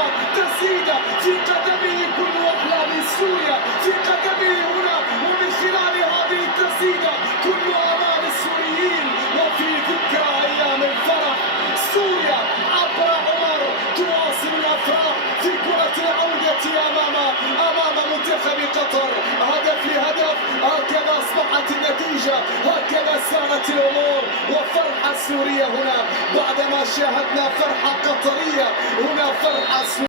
الصفاق، تسديدة في قدمه كل أحلام سوريا، في قدمه هنا، ومن خلال هذه التسديدة كل آمال السوريين. وفي ذكرى أيام الفرح سوريا عبر عمر تواصل الأفراح في كرة العودة أمام منتخب قطر، هدف لهدف. هكذا أصبحت النتيجة، هكذا سارت الأمور. وفرحة سورية هنا بعدما شاهدنا فرحة قطرية، هنا فرحة سورية.